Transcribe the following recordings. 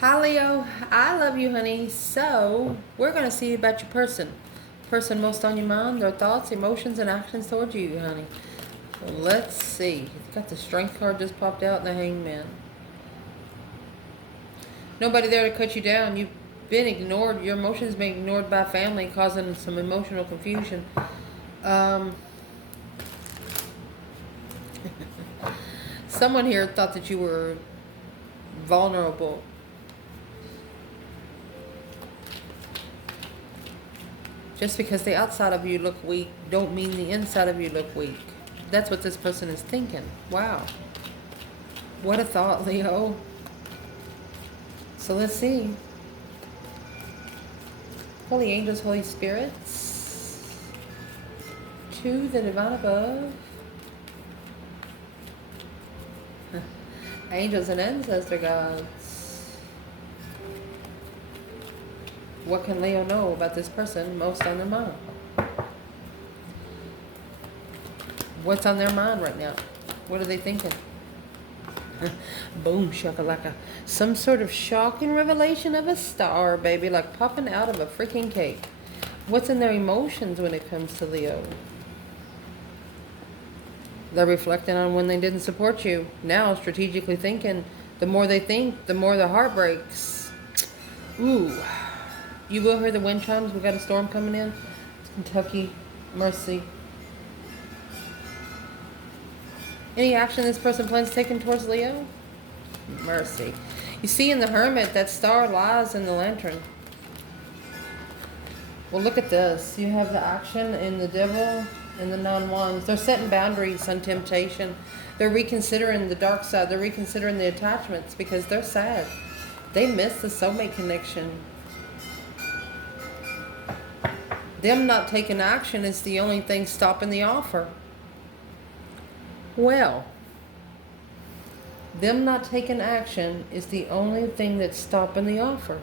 Hi Leo, I love you, honey. So, we're going to see about your person most on your mind, their thoughts, emotions, and actions towards you, honey. So let's see. It's got the Strength card just popped out and the Hangman. Nobody there to cut you down. You've been ignored. Your emotions been ignored by family, causing some emotional confusion. Someone here thought that you were vulnerable. Just because the outside of you look weak, don't mean the inside of you look weak. That's what this person is thinking. Wow. What a thought, Leo. So let's see. Holy angels, Holy spirits. To the divine above. Angels and ancestor gods. What can Leo know about this person most on their mind? What's on their mind right now? What are they thinking? Boom, shakalaka. Some sort of shocking revelation of a star, baby, like popping out of a freaking cake. What's in their emotions when it comes to Leo? They're reflecting on when they didn't support you. Now, strategically thinking, the more they think, the more the heart breaks. Ooh. You will hear the wind chimes. We got a storm coming in. It's Kentucky. Mercy. Any action this person plans taking towards Leo? Mercy. You see in the Hermit, that star lies in the lantern. Well, look at this. You have the action in the Devil and the non-wands. They're setting boundaries on temptation. They're reconsidering the dark side. They're reconsidering the attachments because they're sad. They miss the soulmate connection. Them not taking action is the only thing stopping the offer. Well, them not taking action is the only thing that's stopping the offer.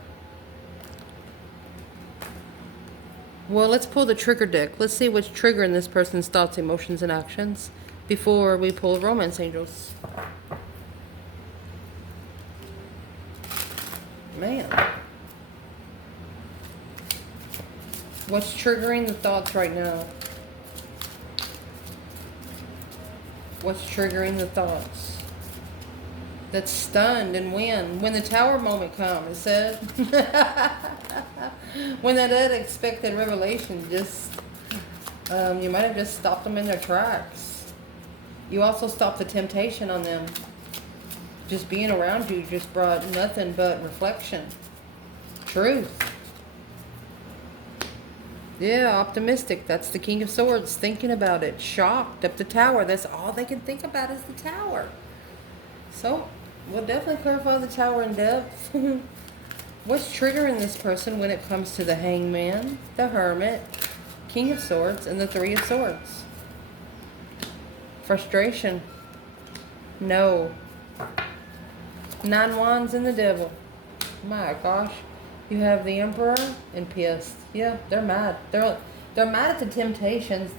Well, let's pull the trigger deck. Let's see what's triggering this person's thoughts, emotions, and actions before we pull romance angels. Man. What's triggering the thoughts right now? What's triggering the thoughts? That's stunned and when the tower moment comes, it said. When that unexpected revelation just, you might have just stopped them in their tracks. You also stopped the temptation on them. Just being around you just brought nothing but reflection. Truth. Yeah, optimistic. That's the King of Swords. Thinking about it. Shocked. Up the tower. That's all they can think about is the tower. So, we'll definitely clarify the tower in depth. What's triggering this person when it comes to the Hangman, the Hermit, King of Swords, and the Three of Swords? Frustration. No. Nine Wands and the Devil. My gosh. You have the Emperor and pissed. Yeah, they're mad. They're mad at the temptations.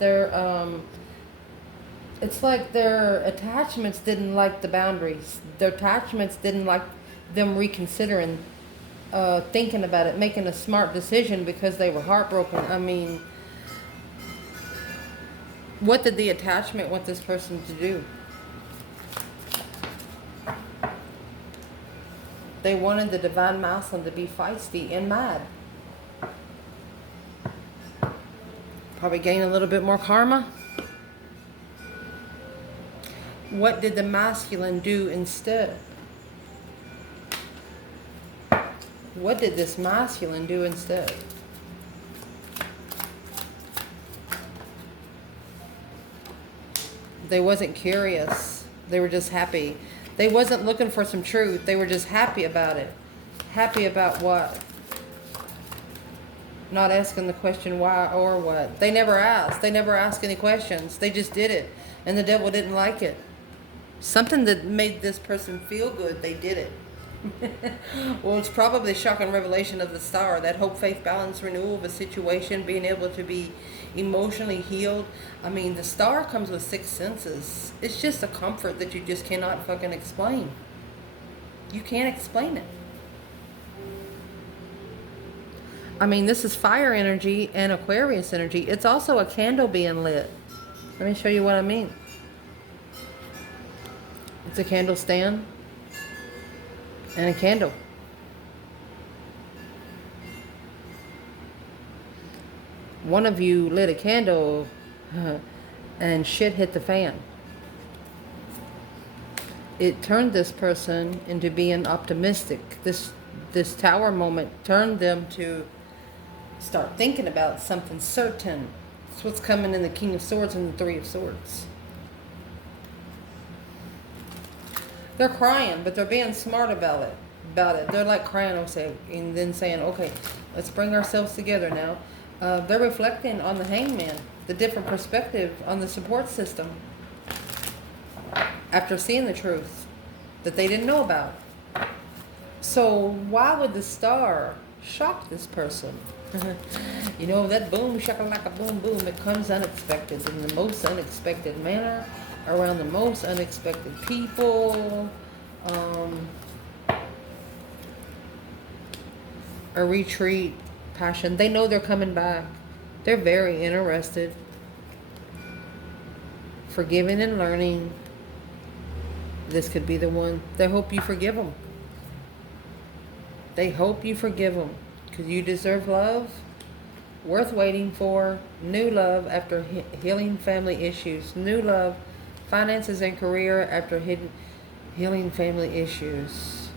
It's like their attachments didn't like the boundaries. Their attachments didn't like them reconsidering, thinking about it, making a smart decision because they were heartbroken. I mean, what did the attachment want this person to do? They wanted the divine masculine to be feisty and mad. Probably gain a little bit more karma. What did the masculine do instead? What did this masculine do instead? They wasn't curious. They were just happy. They wasn't looking for some truth. They were just happy about it. Happy about what? Not asking the question why or what. They never asked. They never asked any questions. They just did it. And the devil didn't like it. Something that made this person feel good, they did it. Well, it's probably the shocking revelation of the star, that hope, faith, balance, renewal of a situation, being able to be emotionally healed. I mean, the star comes with six senses. It's just a comfort that you just cannot fucking explain. You can't explain it. I mean, this is fire energy and Aquarius energy. It's also a candle being lit. Let me show you what I mean. It's a candle stand and a candle. One of you lit a candle and shit hit the fan. It turned this person into being optimistic. This tower moment turned them to start thinking about something certain. That's what's coming in the King of Swords and the Three of Swords. They're crying, but they're being smart about it. They're like crying, and then saying, okay, let's bring ourselves together now. They're reflecting on the hangman, the different perspective on the support system. After seeing the truth that they didn't know about. So why would the star shock this person? You know, that boom, shakalaka, boom, boom, it comes unexpected, in the most unexpected manner, around the most unexpected people. A retreat, passion. They know they're coming back. They're very interested. Forgiving and learning. This could be the one. They hope you forgive them. They hope you forgive them. Because you deserve love. Worth waiting for. New love after healing family issues. New love. Finances and career after healing family issues.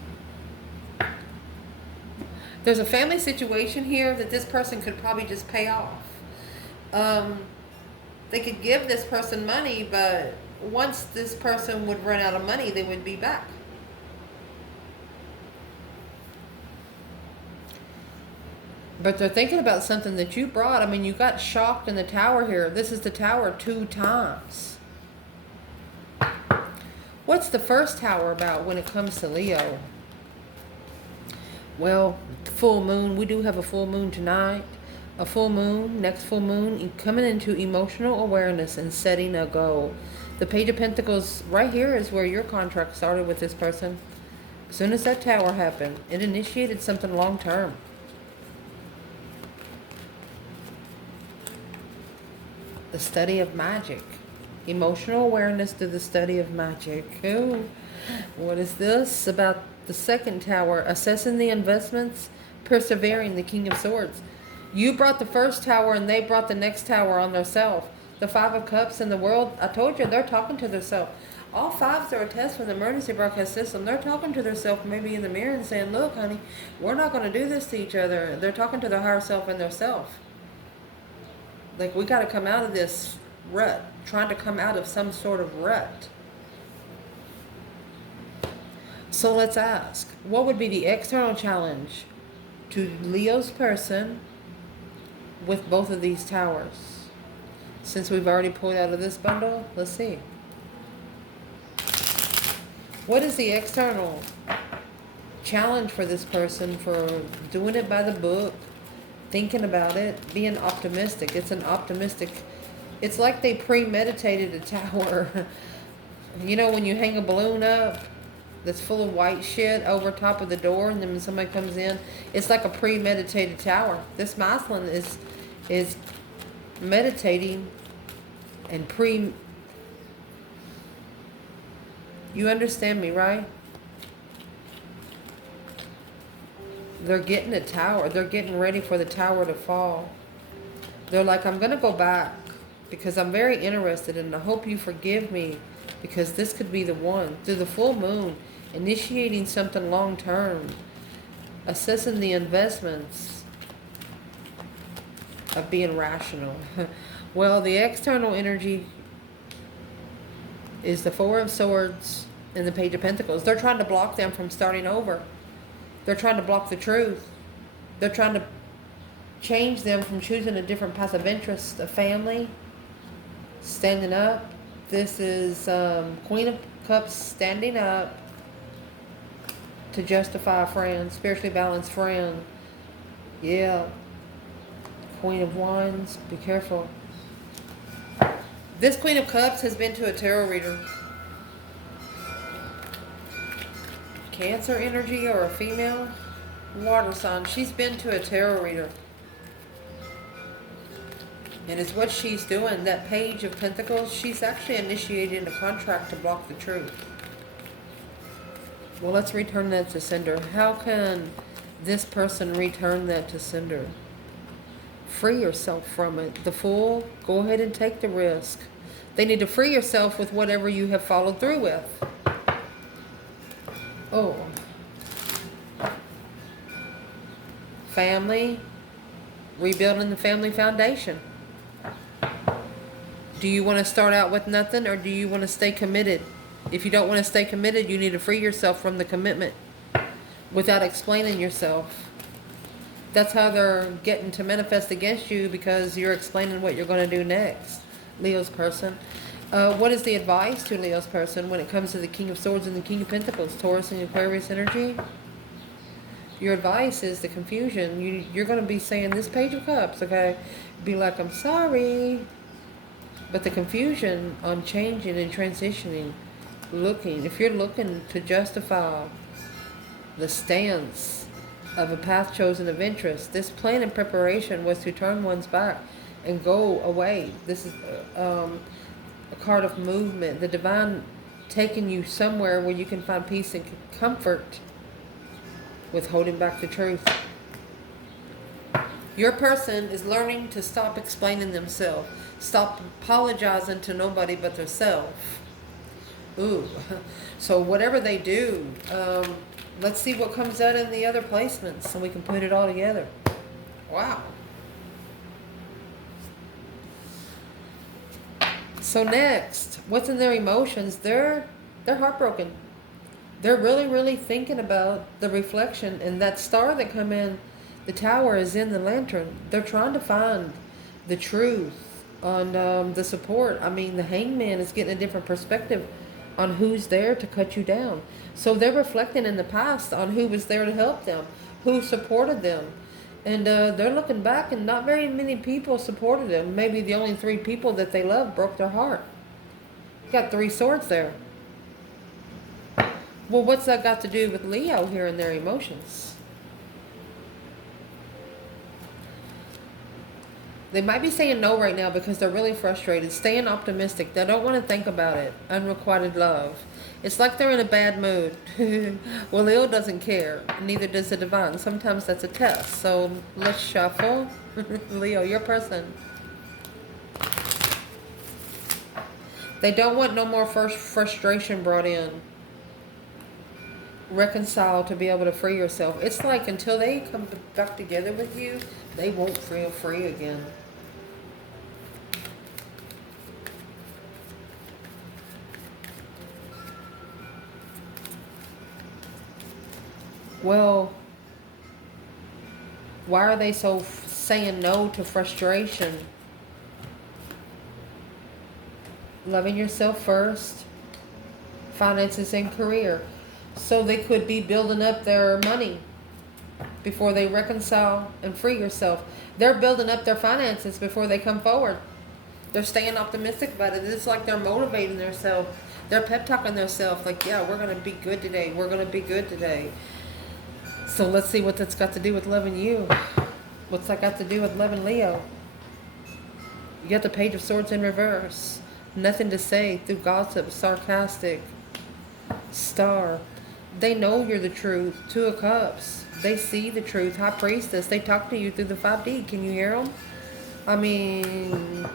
There's a family situation here that this person could probably just pay off. They could give this person money, but once this person would run out of money, they would be back. But they're thinking about something that you brought. I mean, you got shocked in the tower here. This is the tower 2 times. What's the first tower about when it comes to Leo? Well, full moon. We do have a full moon tonight. A full moon, next full moon, coming into emotional awareness and setting a goal. The Page of Pentacles right here is where your contract started with this person. As soon as that tower happened, it initiated something long term. The study of magic. Emotional awareness to the study of magic. Oh, what is this about the second tower? Assessing the investments, persevering, the King of Swords. You brought the first tower and they brought the next tower on themselves. The Five of Cups in the world, I told you, they're talking to themselves. All fives are a test from the emergency broadcast system. They're talking to themselves maybe in the mirror and saying, look, honey, we're not going to do this to each other. They're talking to their higher self and their self. Like, we got to come out of this rut. Trying to come out of some sort of rut. So let's ask, what would be the external challenge to Leo's person with both of these towers? Since we've already pulled out of this bundle, let's see. What is the external challenge for this person for doing it by the book, thinking about it, being optimistic? It's an optimistic, it's like they premeditated a tower. You know when you hang a balloon up that's full of white shit over top of the door, and then when somebody comes in, it's like a premeditated tower. This masculine is meditating and you understand me, right? They're getting a tower. They're getting ready for the tower to fall. They're like, I'm going to go back because I'm very interested, and I hope you forgive me, because this could be the one. Through the full moon, initiating something long term, assessing the investments of being rational. Well, the external energy is the Four of Swords and the Page of Pentacles. They're trying to block them from starting over. They're trying to block the truth. They're trying to change them from choosing a different path of interest, a family, standing up. This is Queen of Cups standing up to justify a friend, spiritually balanced friend. Yeah. Queen of Wands, be careful. This Queen of Cups has been to a tarot reader. Cancer energy or a female water sign. She's been to a tarot reader. And it's what she's doing. That Page of Pentacles, she's actually initiating a contract to block the truth. Well, let's return that to sender. How can this person return that to sender? Free yourself from it. The Fool, go ahead and take the risk. They need to free yourself with whatever you have followed through with. Oh. Family. Rebuilding the family foundation. Do you want to start out with nothing, or do you want to stay committed? If you don't want to stay committed, you need to free yourself from the commitment without explaining yourself. That's how they're getting to manifest against you, because you're explaining what you're going to do next. Leo's person. What is the advice to Leo's person when it comes to the King of Swords and the King of Pentacles, Taurus and Aquarius energy? Your advice is the confusion. You're going to be saying this Page of Cups, okay? Be like, I'm sorry. But the confusion on changing and transitioning, looking, if you're looking to justify the stance of a path chosen of interest, this plan and preparation was to turn one's back and go away. This is a card of movement. The divine taking you somewhere where you can find peace and comfort with holding back the truth. Your person is learning to stop explaining themselves. Stop apologizing to nobody but themselves. Ooh. So whatever they do, let's see what comes out in the other placements so we can put it all together. Wow. So next, what's in their emotions? They're heartbroken. They're really thinking about the reflection, and that star that come in the tower is in the lantern. They're trying to find the truth on the support. I mean, the Hangman is getting a different perspective on who's there to cut you down. So they're reflecting in the past on who was there to help them, who supported them. And they're looking back, and not very many people supported them. Maybe the only 3 people that they loved broke their heart. Got 3 swords there. Well, what's that got to do with Leo here and their emotions? They might be saying no right now because they're really frustrated. Staying optimistic. They don't want to think about it. Unrequited love. It's like they're in a bad mood. Well, Leo doesn't care. Neither does the divine. Sometimes that's a test. So let's shuffle. Leo, your person. They don't want no more frustration brought in. Reconcile to be able to free yourself. It's like until they come back together with you, they won't feel free again. Well, why are they so saying no to frustration? Loving yourself first, finances and career. So they could be building up their money before they reconcile and free yourself. They're building up their finances before they come forward. They're staying optimistic about it. It's like they're motivating themselves. They're pep talking themselves like, yeah, we're going to be good today. We're going to be good today. So let's see what that's got to do with loving you. What's that got to do with loving Leo? You got the Page of Swords in reverse. Nothing to say through gossip, sarcastic, star. They know you're the truth. 2 of Cups. They see the truth. High Priestess. They talk to you through the 5D. Can you hear them? I mean,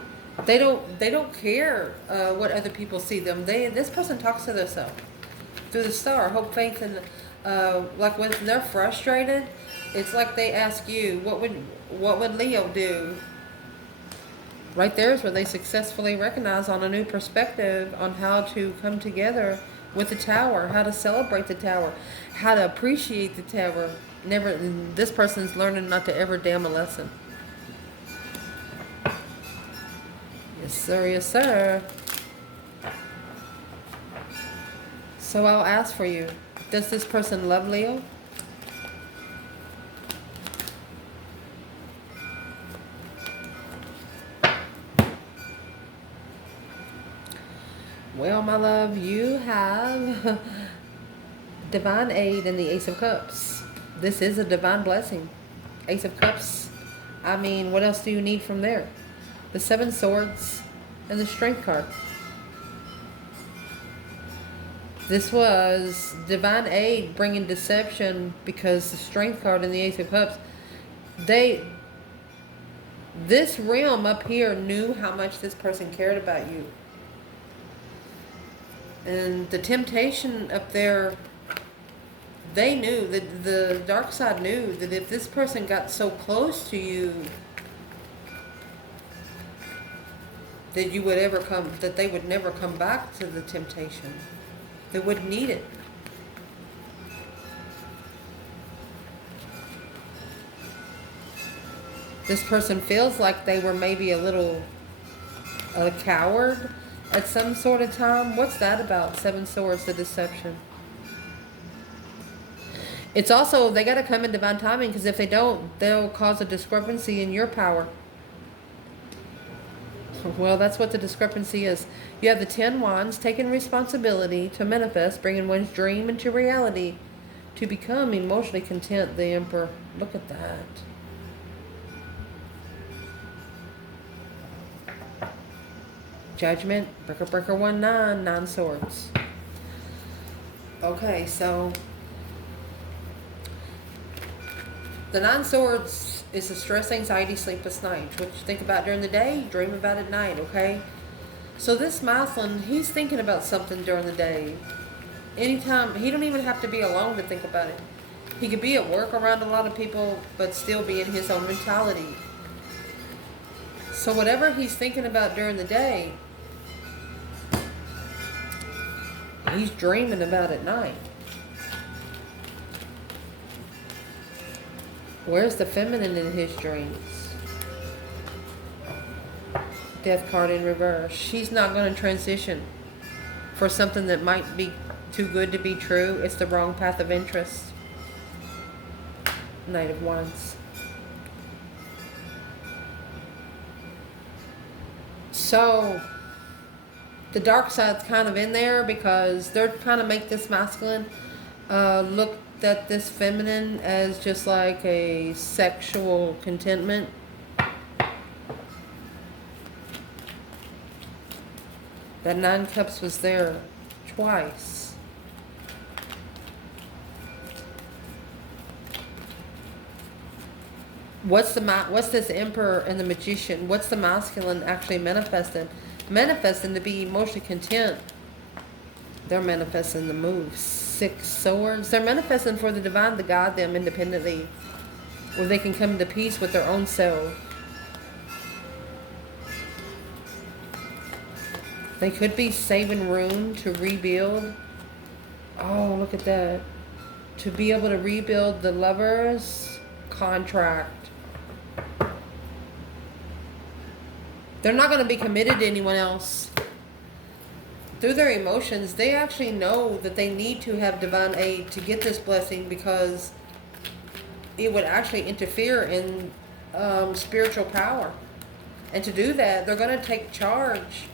they don't care what other people see them. This person talks to themselves through the star. Hope, faith, and like when they're frustrated, it's like they ask you, what would Leo do? Right there is where they successfully recognize on a new perspective on how to come together with the tower, how to celebrate the tower, how to appreciate the tower. This person's learning not to ever damn a lesson. Yes, sir, yes, sir. So I'll ask for you. Does this person love Leo? Well, my love, you have divine aid in the Ace of Cups. This is a divine blessing. Ace of Cups. I mean, what else do you need from there? the Seven Swords, and the Strength card. This was divine aid bringing deception, because the Strength card and the Ace of Cups, this realm up here knew how much this person cared about you. And the temptation up there, they knew, that the dark side knew that if this person got so close to you, that you would ever come, that they would never come back to the temptation. They wouldn't need it. This person feels like they were maybe a coward at some sort of time. What's that about? Seven Swords, the deception. It's also, they got to come in divine timing, because if they don't, they'll cause a discrepancy in your power. Well, that's what the discrepancy is. You have the 10 Wands, taking responsibility to manifest, bringing one's dream into reality, to become emotionally content, the Emperor. Look at that. Judgment, breaker 1, 9 swords. Okay, so the 9 swords is the stress, anxiety, sleepless nights. What you think about during the day, dream about at night, okay? So this masculine, he's thinking about something during the day. Anytime, he don't even have to be alone to think about it. He could be at work around a lot of people, but still be in his own mentality. So whatever he's thinking about during the day, he's dreaming about at night. Where's the feminine in his dreams? Death card in reverse. She's not going to transition for something that might be too good to be true. It's the wrong path of interest. Knight of Wands. So the dark side's kind of in there, because they're kind of make this masculine look at this feminine as just like a sexual contentment. That 9 Cups was there twice. What's this Emperor and the Magician? What's the masculine actually manifesting? Manifesting to be emotionally content. They're manifesting the moves. 6 Swords. They're manifesting for the divine to guide them independently, where they can come to peace with their own self. They could be saving room to rebuild. Oh, look at that. To be able to rebuild the Lover's contract. They're not going to be committed to anyone else. Through their emotions, they actually know that they need to have divine aid to get this blessing, because it would actually interfere in spiritual power. And to do that, they're going to take charge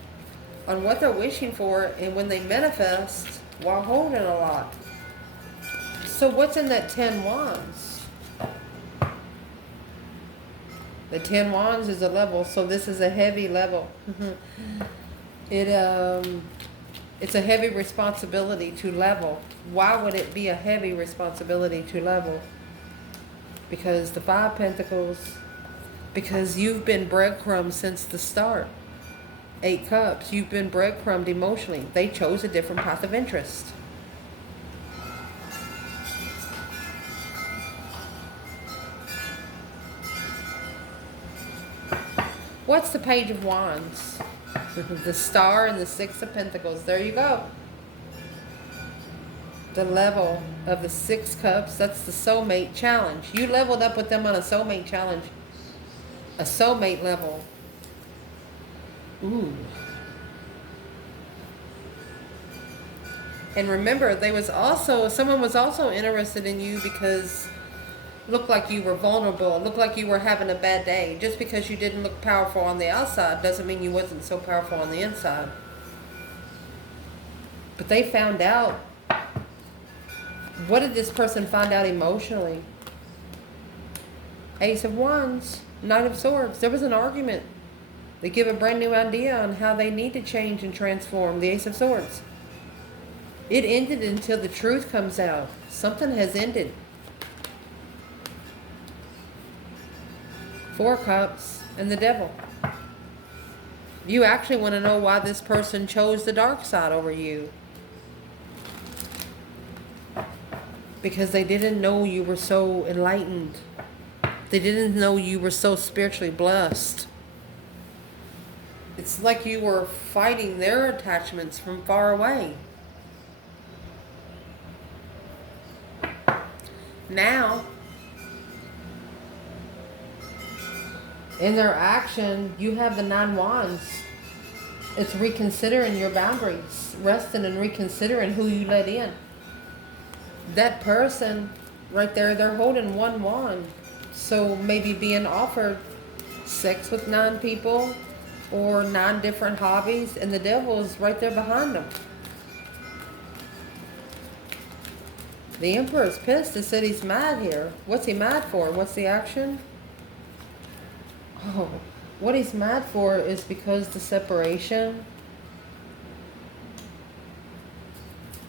on what they're wishing for, and when they manifest while holding a lot. So what's in that 10 Wands? The 10 Wands is a level, so this is a heavy level. It's a heavy responsibility to level. Why would it be a heavy responsibility to level? Because the 5 Pentacles, because you've been breadcrumbed since the start. 8 Cups, you've been breadcrumbed emotionally. They chose a different path of interest. What's the Page of Wands? The Star and the 6 of Pentacles. There you go. The level of the 6 Cups, that's the soulmate challenge. You leveled up with them on a soulmate challenge. A soulmate level. Ooh. And remember, someone was also interested in you because looked like you were vulnerable, looked like you were having a bad day. Just because you didn't look powerful on the outside doesn't mean you wasn't so powerful on the inside. But they found out. What did this person find out emotionally? Ace of Wands, Knight of Swords. There was an argument. They give a brand new idea on how they need to change and transform. The Ace of Swords. It ended until the truth comes out. Something has ended. Four of Cups and the Devil. You actually want to know why this person chose the dark side over you. Because they didn't know you were so enlightened. They didn't know you were so spiritually blessed. It's like you were fighting their attachments from far away. Now, in their action, you have the 9 Wands. It's reconsidering your boundaries, resting and reconsidering who you let in. That person right there, they're holding 1 wand. So maybe being offered sex with 9 people or 9 different hobbies, and the devil's right there behind them. The Emperor's pissed. He said he's mad here. What's he mad for? What's the action? Oh, what he's mad for is because the separation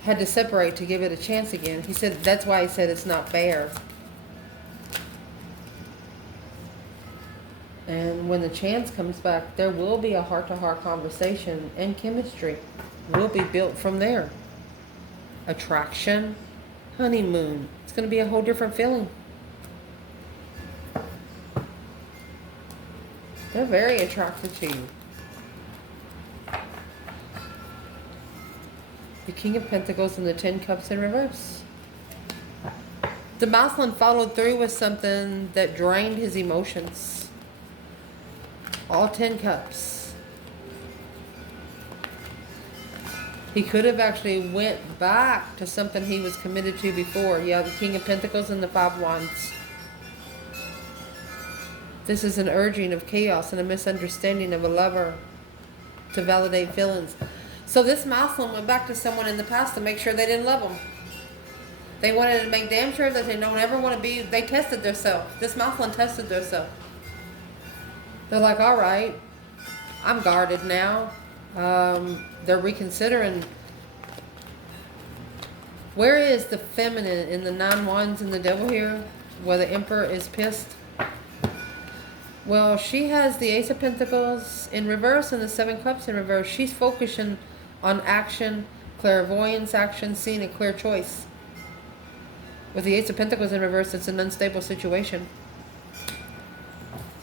had to separate to give it a chance again. He said that's why he said it's not fair. And when the chance comes back, there will be a heart-to-heart conversation, and chemistry will be built from there. Attraction, honeymoon. It's going to be a whole different feeling. They're very attracted to you. The King of Pentacles and the 10 Cups in reverse. The masculine followed through with something that drained his emotions. All 10 Cups. He could have actually went back to something he was committed to before. Yeah, the King of Pentacles and the 5 Wands. This is an urging of chaos and a misunderstanding of a lover to validate feelings. So this masculine went back to someone in the past to make sure they didn't love them. They wanted to make damn sure that they don't ever want to be. They tested themselves. This masculine tested themselves. They're like, all right, I'm guarded now. They're reconsidering. Where is the feminine in the 9 Wands and the Devil here? Where the Emperor is pissed? Well, she has the Ace of Pentacles in reverse and the 7 Cups in reverse. She's focusing on action, clairvoyance action, seeing a clear choice. With the Ace of Pentacles in reverse, it's an unstable situation.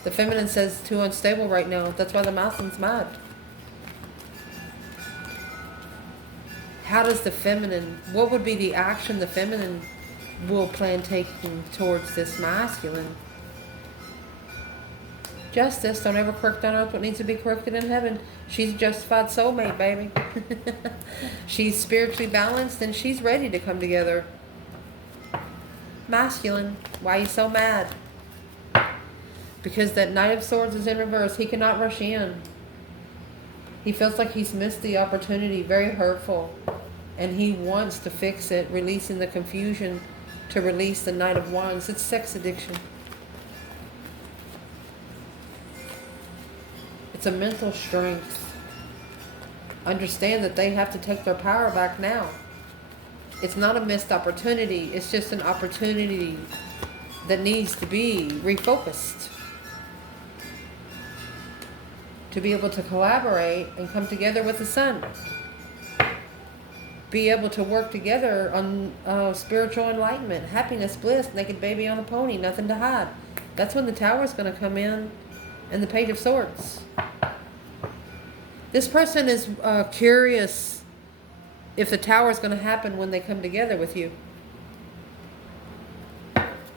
The feminine says too unstable right now. That's why the masculine's mad. How does the feminine, what would be the action the feminine will plan taking towards this masculine? Justice. Don't ever correct on earth what needs to be corrected in heaven. She's a justified soulmate, baby. She's spiritually balanced and she's ready to come together. Masculine, why are you so mad? Because that Knight of Swords is in reverse. He cannot rush in. He feels like he's missed the opportunity. Very hurtful. And he wants to fix it, releasing the confusion to release the Knight of Wands. It's sex addiction. It's a mental strength. Understand that they have to take their power back now. It's not a missed opportunity. It's just an opportunity that needs to be refocused. To be able to collaborate and come together with the sun. Be able to work together on spiritual enlightenment, happiness, bliss, naked baby on a pony, nothing to hide. That's when the Tower is going to come in, and the Page of Swords. This person is curious if the Tower is going to happen when they come together with you.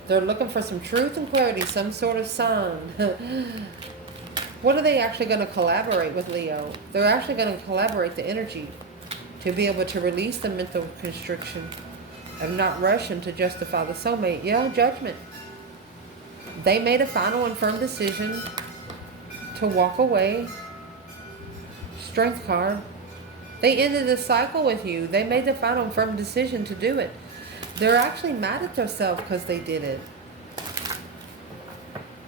They're looking for some truth and clarity, some sort of sign. What are they actually going to collaborate with, Leo? They're actually going to collaborate the energy to be able to release the mental constriction of not rushing to justify the soulmate. Yeah, judgment. They made a final and firm decision to walk away. Strength card. They ended the cycle with you. They made the final and firm decision to do it. They're actually mad at themselves because they did it.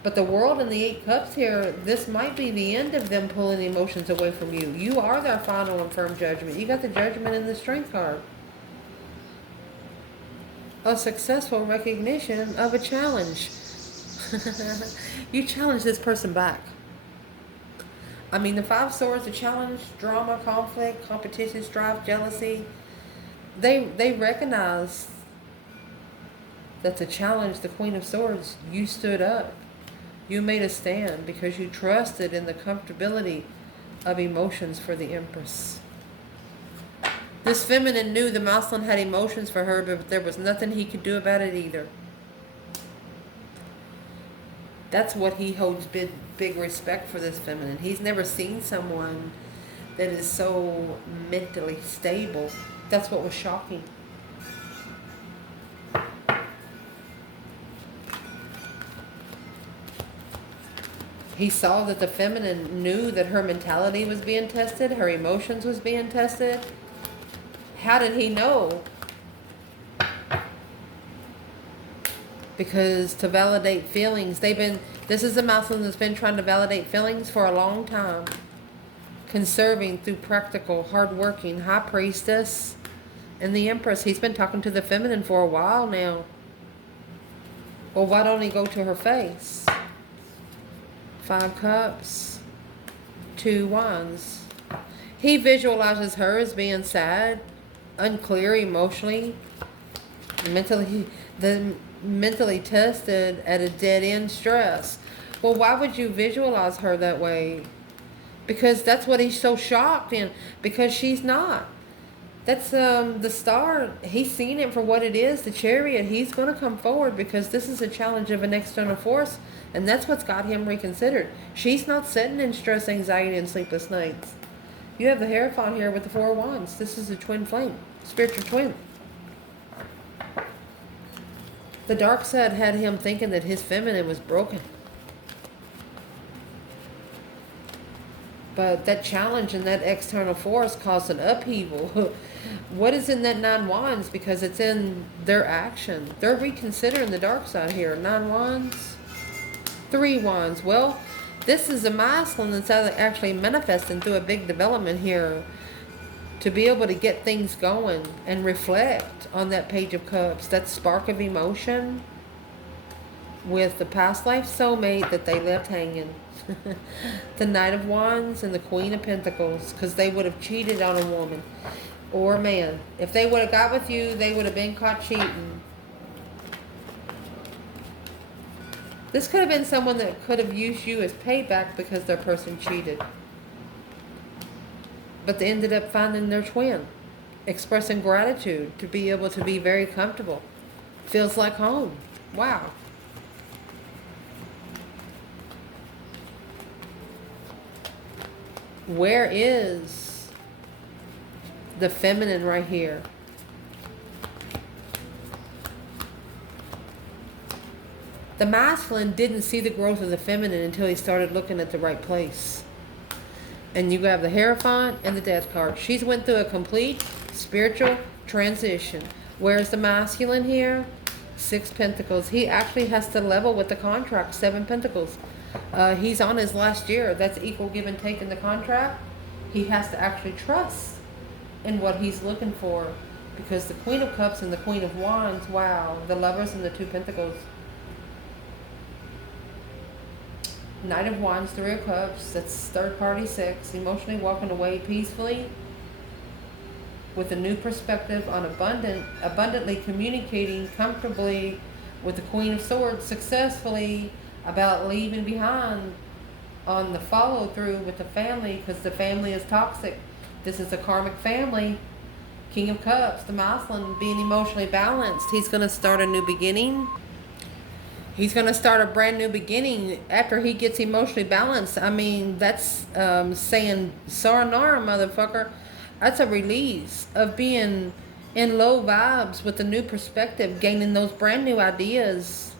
But the world and the 8 cups here, this might be the end of them pulling emotions away from you. You are their final and firm judgment. You got the judgment and the strength card. A successful recognition of a challenge. You challenge this person back. I mean, the 5 swords, the challenge, drama, conflict, competition, strife, jealousy. They recognize that the challenge, the Queen of Swords, you stood up. You made a stand because you trusted in the comfortability of emotions for the Empress. This feminine knew the masculine had emotions for her, but there was nothing he could do about it either. That's what he holds big respect for, this feminine. He's never seen someone that is so mentally stable. That's what was shocking. He saw that the feminine knew that her mentality was being tested, her emotions was being tested. How did he know? Because to validate feelings, this is a masculine that's been trying to validate feelings for a long time. Conserving through practical, hardworking high priestess and the Empress. He's been talking to the feminine for a while now. Well, why don't he go to her face? 5 cups, 2 wands. He visualizes her as being sad, unclear emotionally, mentally tested at a dead-end stress. Well, why would you visualize her that way? Because that's what he's so shocked in. Because she's not. That's the Star. He's seen it for what it is, the Chariot. He's going to come forward because this is a challenge of an external force. And that's what's got him reconsidered. She's not sitting in stress, anxiety, and sleepless nights. You have the Hierophant here with the 4 wands. This is a twin flame, spiritual twin. The dark side had him thinking that his feminine was broken. But that challenge and that external force caused an upheaval. What is in that 9 wands? Because it's in their action. They're reconsidering the dark side here. 9 wands, 3 wands. Well, this is a masculine that's actually manifesting through a big development here to be able to get things going and reflect on that Page of Cups, that spark of emotion with the past life soulmate that they left hanging. The Knight of Wands and the Queen of Pentacles, because they would have cheated on a woman or a man. If they would have got with you, they would have been caught cheating. This could have been someone that could have used you as payback because their person cheated. But they ended up finding their twin, expressing gratitude to be able to be very comfortable. Feels like home. Wow. Where is the feminine right here? The masculine didn't see the growth of the feminine until he started looking at the right place. And you have the Hierophant and the Death card. She's went through a complete spiritual transition. Where's the masculine here? 6 Pentacles. He actually has to level with the contract. 7 Pentacles. He's on his last year. That's equal give and take in the contract. He has to actually trust in what he's looking for. Because the Queen of Cups and the Queen of Wands, wow. The Lovers and the 2 Pentacles. Knight of Wands, 3 of Cups, that's third party 6, emotionally walking away peacefully with a new perspective on abundantly communicating comfortably with the Queen of Swords, successfully about leaving behind on the follow through with the family, because the family is toxic. This is a karmic family. King of Cups, the masculine, being emotionally balanced. He's going to start a new beginning. He's going to start a brand new beginning after he gets emotionally balanced. I mean, that's saying, sayonara, motherfucker. That's a release of being in low vibes with a new perspective, gaining those brand new ideas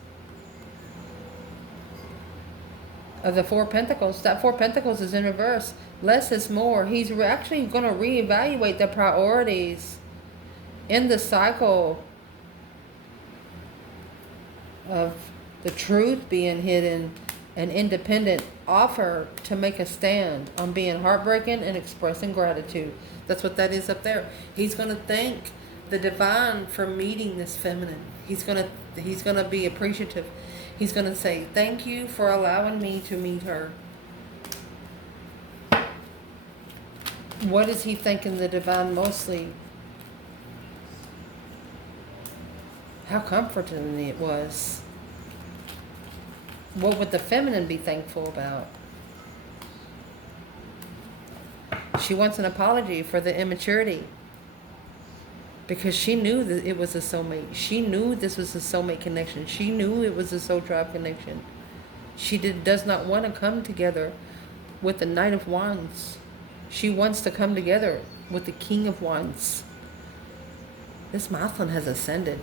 of the 4 Pentacles. That 4 Pentacles is in reverse. Less is more. He's actually going to reevaluate the priorities in the cycle of the truth being hidden an independent offer to make a stand on being heartbroken and expressing gratitude. That's what that is up there. He's going to thank the divine for meeting this feminine. He's going to be appreciative. He's going to say, thank you for allowing me to meet her. What is he thanking the divine mostly? How comforting it was. What would the feminine be thankful about? She wants an apology for the immaturity. Because she knew that it was a soulmate. She knew this was a soulmate connection. She knew it was a soul tribe connection. She does not want to come together with the Knight of Wands. She wants to come together with the King of Wands. This masculine has ascended.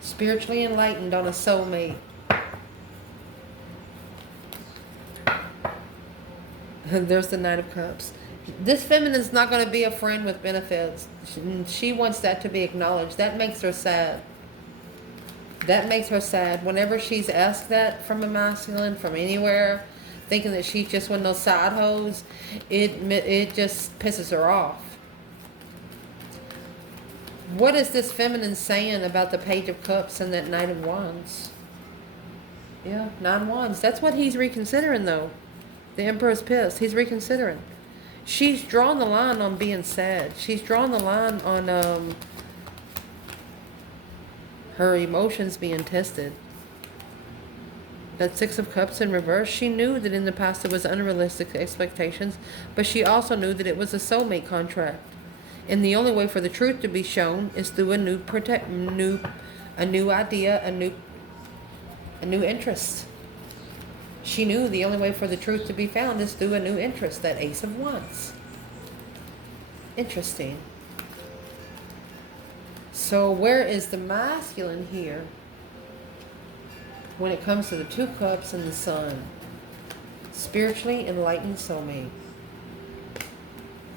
Spiritually enlightened on a soulmate. And there's the Knight of Cups. This feminine is not going to be a friend with benefits. She wants that to be acknowledged. That makes her sad. That makes her sad. Whenever she's asked that from a masculine, from anywhere, thinking that she's just one of those side hoes, it just pisses her off. What is this feminine saying about the Page of Cups and that Knight of Wands? Yeah, 9 Wands. That's what he's reconsidering, though. The Emperor's pissed. He's reconsidering. She's drawn the line on being sad. She's drawn the line on her emotions being tested. That 6 of Cups in reverse, she knew that in the past it was unrealistic expectations, but she also knew that it was a soulmate contract. And the only way for the truth to be shown is through a new idea, a new interest. She knew the only way for the truth to be found is through a new interest, that Ace of Wands. Interesting. So where is the masculine here when it comes to the 2 Cups and the Sun? Spiritually enlightened soulmate.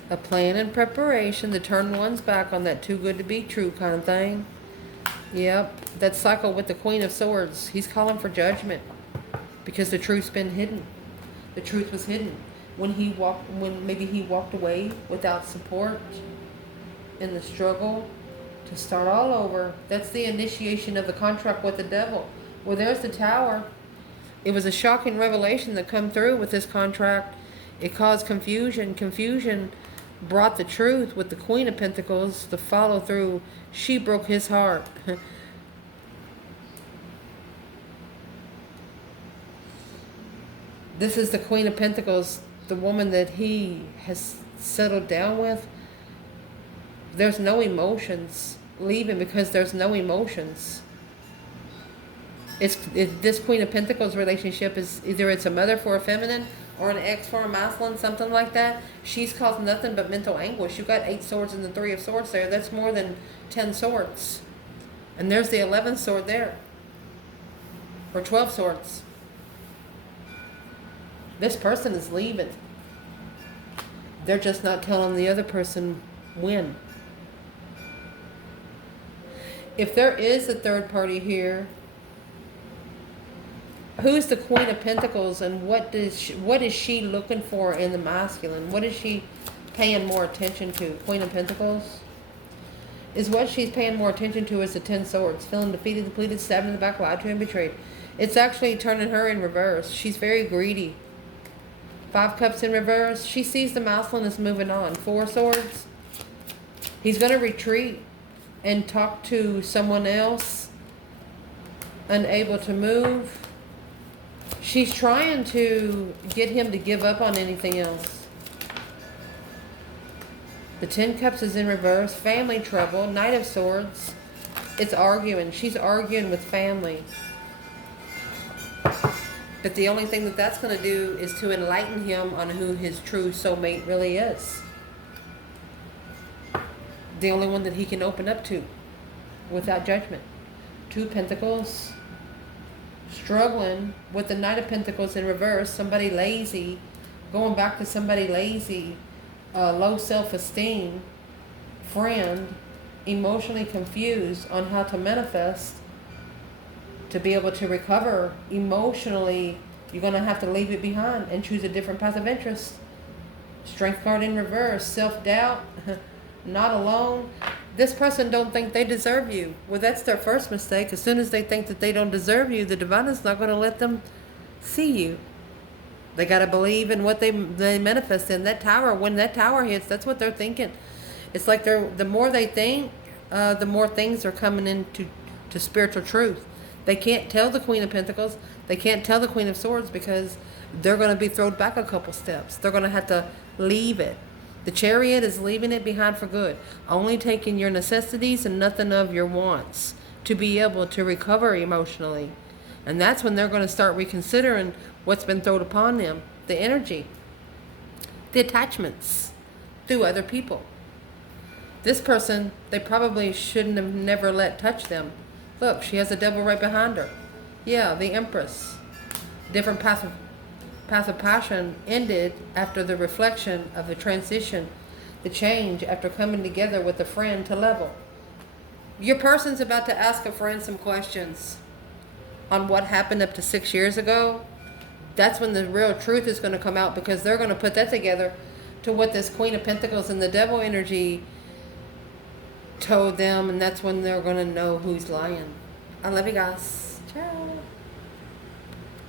A plan and preparation to turn one's back on that too good to be true kind of thing. Yep. That cycle with the Queen of Swords. He's calling for judgment. Because the truth's been hidden. The truth was hidden. When maybe he walked away without support in the struggle to start all over. That's the initiation of the contract with the devil. Well, there's the Tower. It was a shocking revelation that come through with this contract. It caused confusion. Confusion brought the truth with the Queen of Pentacles to follow through. She broke his heart. This is the Queen of Pentacles, the woman that he has settled down with. There's no emotions leaving because there's no emotions. This Queen of Pentacles relationship is either it's a mother for a feminine or an ex for a masculine, something like that. She's caused nothing but mental anguish. You've got 8 swords and the 3 of swords there. That's more than 10 swords. And there's the 11th sword there. Or 12 swords. This person is leaving. They're just not telling the other person when. If there is a third party here, who's the Queen of Pentacles and what is she looking for in the masculine? What is she paying more attention to? Queen of Pentacles? Is what she's paying more attention to is the 10 swords. Feeling defeated, depleted, stabbed in the back, lied to and betrayed. It's actually turning her in reverse. She's very greedy. 5 cups in reverse. She sees the masculine is moving on. 4 swords. He's going to retreat and talk to someone else. Unable to move. She's trying to get him to give up on anything else. The 10 cups is in reverse. Family trouble. Knight of Swords. It's arguing. She's arguing with family. But the only thing that that's going to do is to enlighten him on who his true soulmate really is. The only one that he can open up to without judgment. 2 Pentacles. Struggling with the Knight of Pentacles in reverse. Somebody lazy. Going back to somebody lazy. Low self-esteem. Friend. Emotionally confused on how to manifest To be able to recover emotionally, you're going to have to leave it behind and choose a different path of interest. Strength card in reverse, self-doubt, not alone. This person don't think they deserve you. Well, that's their first mistake. As soon as they think that they don't deserve you, the divine is not going to let them see you. They got to believe in what they manifest in. That tower, when that tower hits, that's what they're thinking. It's like the more they think, the more things are coming into spiritual truth. They can't tell the Queen of Pentacles. They can't tell the Queen of Swords because they're going to be thrown back a couple steps. They're going to have to leave it. The Chariot is leaving it behind for good. Only taking your necessities and nothing of your wants to be able to recover emotionally. And that's when they're going to start reconsidering what's been thrown upon them. The energy. The attachments through other people. This person, they probably shouldn't have never let touch them. Look, she has a devil right behind her. Yeah, the Empress. Different path of passion ended after the reflection of the transition, the change after coming together with a friend to level. Your person's about to ask a friend some questions on what happened up to 6 years ago. That's when the real truth is going to come out, because they're going to put that together to what this Queen of Pentacles and the devil energy told them, and that's when they're going to know who's lying. I love you guys. Ciao.